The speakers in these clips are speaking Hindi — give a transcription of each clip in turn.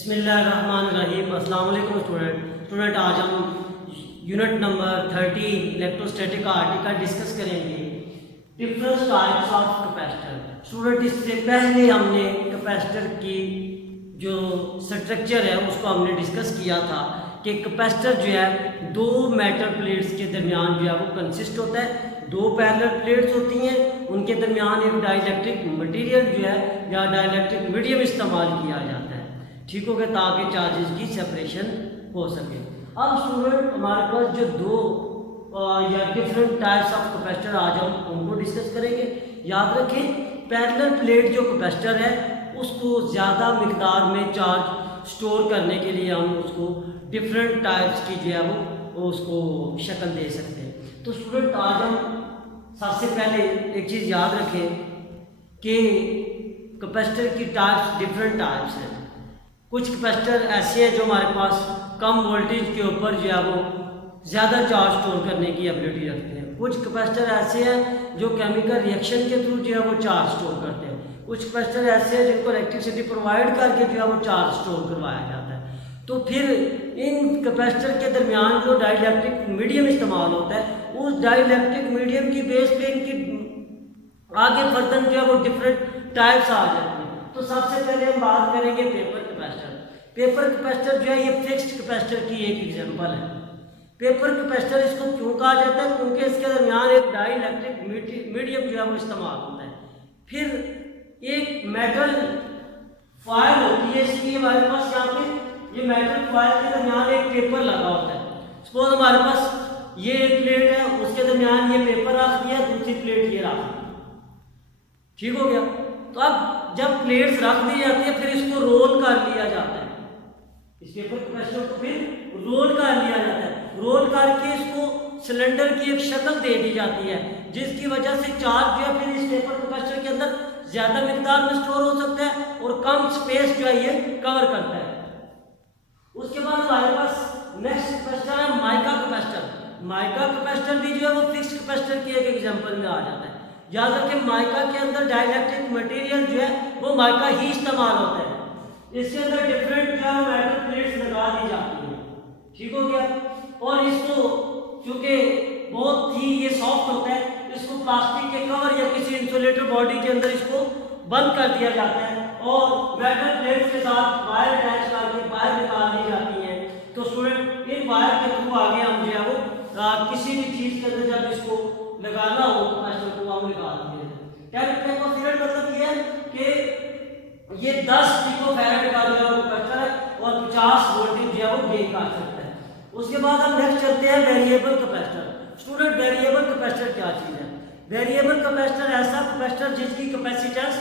बिस्मिल्लाहिर्रहमानिर्रहीम। अस्सलाम वालेकुम स्टूडेंट आज हम unit number 13 electrostatic article discuss करेंगे। Different types of capacitor. Student इससे पहले हमने कैपेसिटर की जो स्ट्रक्चर है उसको हमने डिस्कस किया था कि कैपेसिटर जो है दो मेटल प्लेट्स के दरमियान जो है वो कंसिस्ट होता है। दो पैरेलल प्लेट्स होती हैं, उनके दरमियान एक डाइलेक्ट्रिक मटेरियल जो है या डाइलेक्ट्रिक मीडियम इस्तेमाल किया जाता है, ठीक हो गया, ताकि चार्जेस की सेपरेशन हो सके। अब स्टूडेंट हमारे पास जो दो या डिफरेंट टाइप्स ऑफ कैपेसिटर आज हम उनको डिस्कस करेंगे। याद रखें, पैरेलल प्लेट जो कैपेसिटर है उसको ज़्यादा मिकदार में चार्ज स्टोर करने के लिए हम उसको डिफरेंट टाइप्स की जो है वो उसको शक्ल दे सकते हैं। तो स्टूडेंट आज हम सबसे पहले एक चीज़ याद रखें कि कैपेसिटर की टाइप्स डिफरेंट टाइप्स हैं। कुछ कैपेसिटर ऐसे हैं जो हमारे पास कम वोल्टेज के ऊपर जो है वो ज़्यादा चार्ज स्टोर करने की एबिलिटी रखते हैं। कुछ कैपेसिटर ऐसे हैं जो केमिकल रिएक्शन के थ्रू जो है वो चार्ज स्टोर करते हैं। कुछ कैपेसिटर ऐसे हैं जिनको इलेक्ट्रिसिटी प्रोवाइड करके जो है वो चार्ज स्टोर करवाया जाता है। तो फिर इन कैपेसिटर के दरमियान जो डाइलेक्ट्रिक मीडियम इस्तेमाल होता है, उस डाइलेक्ट्रिक मीडियम की बेस पे इनकी आगे फर्दर जो है वो डिफरेंट टाइप्स आ जाती हैं। तो सबसे पहले हम बात करेंगे पेपर कैपेसिटर। पेपर कैपेसिटर जो है ये फिक्स्ड कैपेसिटर की एक एग्जांपल है। पेपर कैपेसिटर इसको क्यों कहा जाता है? क्योंकि इसके दरमियान एक डाइलेक्ट्रिक मीडियम जो है वो इस्तेमाल होता है। फिर एक मेटल फॉयल होती है इसकी, हमारे पास यहाँ पे ये मेटल फॉयल के दरमियान एक पेपर लगा होता है। सपोज हमारे पास ये एक प्लेट है, उसके दरमियान ये पेपर रख दिया, दूसरी प्लेट ये रख दी, ठीक हो गया। तो अब जब प्लेट्स रख दी जाती है फिर इसको रोल कर लिया जाता है। इस पेपर कैपेसिटर को फिर रोल कर लिया जाता है। रोल करके इसको सिलेंडर की एक शक्ल दे दी जाती है, जिसकी वजह से चार्ज जो है फिर इस पेपर कैपेसिटर के अंदर ज़्यादा मिकदार में स्टोर हो सकता है और कम स्पेस जो है ये कवर करता है। उसके बाद हमारे पास नेक्स्ट कैपेसिटर है माइका कैपेसिटर। माइका कैपेसिटर भी जो है वो फिक्स्ड कैपेसिटर की एक एग्जांपल में आ जाता है। याद रखें, माइका के अंदर डाइलेक्ट्रिक मटेरियल जो है वो माइका ही इस्तेमाल होता है। इसके अंदर डिफरेंट जो है मेटल प्लेट्स लगा दी जाती हैं, ठीक हो गया। और इसको चूंकि बहुत ही ये सॉफ्ट होता है, इसको प्लास्टिक के कवर या किसी इंसुलेटर बॉडी के अंदर इसको बंद कर दिया जाता है और मेटल प्लेट्स के साथ वायर अटैच करके वायर निकाल दी जाती है। तो स्टूडेंट इन वायर के थ्रू आगे हम जो है वो किसी भी चीज़ के अंदर जब इसको लगाना हो कैपेसिटर को हम लगा देंगे। क्या कैपेसिटर मतलब ये है कि ये 10 पिकोफैराड का जो है वो कैपेसिटर है और 50 वोल्टेज जो है वो गेन कर सकता है। उसके बाद हम नेक्स्ट चलते हैं variable capacitor. Student variable capacitor क्या चीज़ है? वेरिएबल कैपेसिटर ऐसा कैपेसिटर जिसकी कैपेसिटेंस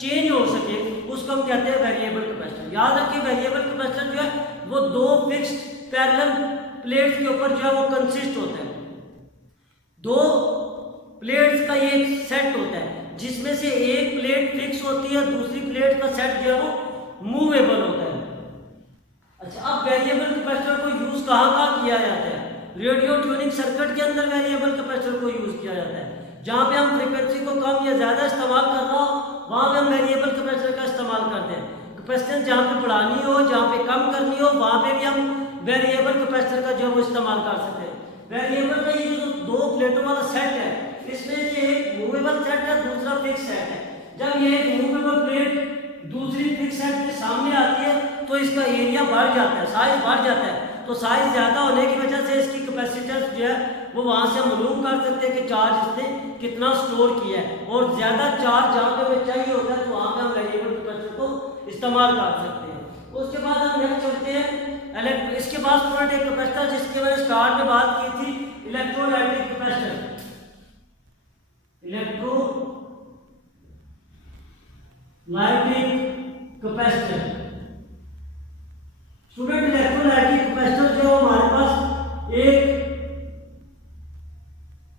चेंज हो सके, उसको हम कहते हैं वेरिएबल कैपेसिटर। याद रखिए, वेरिएबल कैपेसिटर जो है वो दो फिक्स्ड पैरेलल प्लेट्स के ऊपर जो है वो कंसिस्ट होता है। दो प्लेट्स का ये सेट होता है जिसमें से एक प्लेट फिक्स होती है, दूसरी प्लेट का सेट जो है वो मूवेबल होता है। अच्छा, अब वेरिएबल कैपेसिटर को यूज कहाँ किया जाता है? रेडियो ट्यूनिंग सर्किट के अंदर वेरिएबल कैपेसिटर को यूज किया जाता है। जहाँ पे हम फ्रीक्वेंसी को कम या ज़्यादा इस्तेमाल कर रहा हो वहाँ पे हम वेरिएबल कैपेसिटर का इस्तेमाल करते हैं। कैपेसिटेंस जहाँ पे बढ़ानी हो, जहाँ पे कम करनी हो, वहाँ पे भी हम वेरिएबल कैपेसिटर का जो है वो इस्तेमाल कर सकते हैं। वेरिएबल का ये जो दो प्लेटों वाला सेट है, इसमें से एक मूवेबल सेट है, दूसरा फिक्स सेट है। जब ये मूवेबल प्लेट दूसरी फिक्स सेट के सामने आती है तो इसका एरिया बढ़ जाता है, साइज बढ़ जाता है। तो साइज ज़्यादा होने की वजह से इसकी कैपेसिटेंस जो है वो वहाँ से हम मालूम कर सकते हैं कि चार्ज इसने कितना स्टोर किया है। और ज़्यादा चार्ज जहाँ पे हमें चाहिए होता है तो वहाँ पे हम वेरिएबल कैपेसिटर को इस्तेमाल कर सकते हैं। उसके बाद हम नेक्स्ट चलते हैं इसके बाद स्टूडेंट एक कैपेसिटर जिसके मैंने स्टार्ट में बात की थी, electrolytic capacitor. Electrolytic capacitor. Student electrolytic capacitor जो हमारे पास एक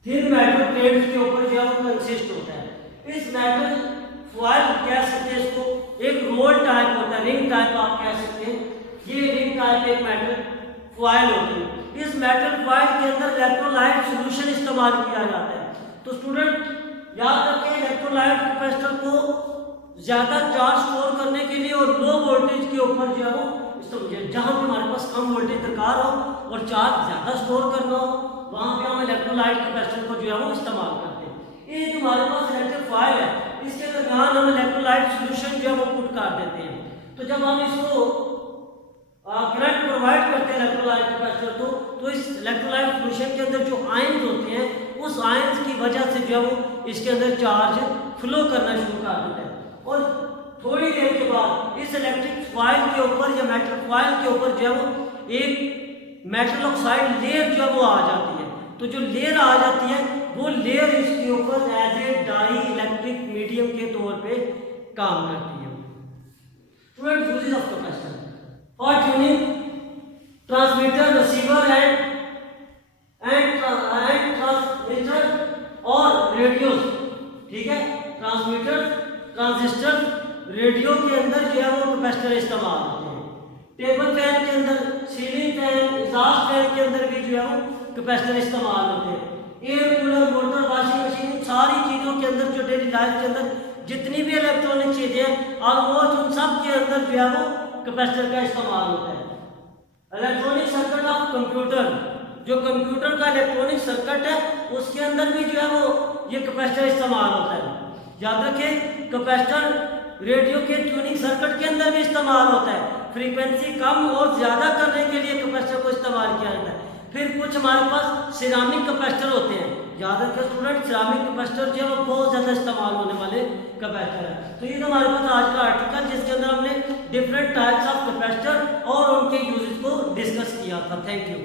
थिन मेटल प्लेट के ऊपर जो है वो कंसिस्ट होता है। इस मेटल फॉयल कह सकते हैं इसको, एक रोल टाइप होता है, रिंग टाइप आप कह सकते हैं। ये रिंग टाइप एक मेटल फॉयल होती है। इस मेटल फॉयल के अंदर इलेक्ट्रोलाइट सॉल्यूशन इस्तेमाल किया जाता है। तो स्टूडेंट याद रखें, इलेक्ट्रोलाइट कैपेसिटर को ज़्यादा चार्ज स्टोर करने के लिए और लो वोल्टेज के ऊपर जो है वो जहाँ भी हमारे पास कम वोल्टेज दरकार हो और चार्ज ज़्यादा स्टोर करना हो, वहाँ पे हम इलेक्ट्रोलाइट कैपेसिटर को जो है वो इस्तेमाल करते हैं। ये जो हमारे पास इलेक्ट्रिक कॉइल है, इसके दरमियान हम इलेक्ट्रोलाइट सोल्यूशन जो है वो पुट कर देते हैं। तो जब हम इसको करंट प्रोवाइड करते हैं इलेक्ट्रोलाइट कैपेसिटर तो इस इलेक्ट्रोलाइट सोल्यूशन के अंदर जो आयंस होते हैं, उस आयंस की वजह से जो है वो इसके अंदर चार्ज फ्लो करना शुरू कर देता है। और थोड़ी देर के बाद इस इलेक्ट्रिक फॉइल के ऊपर या मेटल फॉइल के ऊपर जो है वो एक मेटल ऑक्साइड लेयर जो है वो आ जाती है। तो जो लेयर आ जाती है वो लेयर इसके ऊपर as a dielectric medium के तौर पे काम करती है। Student, uses of capacitor for tuning transmitter, receiver and transmitter और रेडियोस। ठीक है, ट्रांसमीटर, ट्रांजिस्टर, रेडियो के अंदर जो है वो कैपेसिटर इस्तेमाल होते हैं। टेबल फैन के अंदर, सीलिंग फैन, एग्जॉस्ट फैन के अंदर भी जो है वो कैपेसिटर इस्तेमाल होते हैं। Air cooler, motor, washing machine, सारी चीज़ों के अंदर जो डेली लाइफ के अंदर जितनी भी इलेक्ट्रॉनिक चीज़ें हैं ऑलमोस्ट उन सब के अंदर जो है वो कैपेसिटर का इस्तेमाल होता है। इलेक्ट्रॉनिक सर्किट ऑफ कंप्यूटर, जो कंप्यूटर का इलेक्ट्रॉनिक सर्किट है उसके अंदर भी जो है वो ये कैपेसिटर इस्तेमाल होता है। याद रखें, कैपेसिटर रेडियो के ट्यूनिंग सर्किट के अंदर भी इस्तेमाल होता है। फ्रीक्वेंसी कम और ज़्यादा करने के लिए कैपेसिटर को इस्तेमाल किया जाता है। फिर कुछ हमारे पास सिरामिक कैपेसिटर होते हैं। याद रखें स्टूडेंट, सिरामिक कैपेसिटर जो है वो बहुत ज़्यादा इस्तेमाल होने वाले कैपेसिटर है। तो ये तो हमारे पास आज का आर्टिकल जिसके अंदर हमने डिफरेंट टाइप्स ऑफ कैपेसिटर और उनके यूजेस को डिस्कस किया था। Thank you.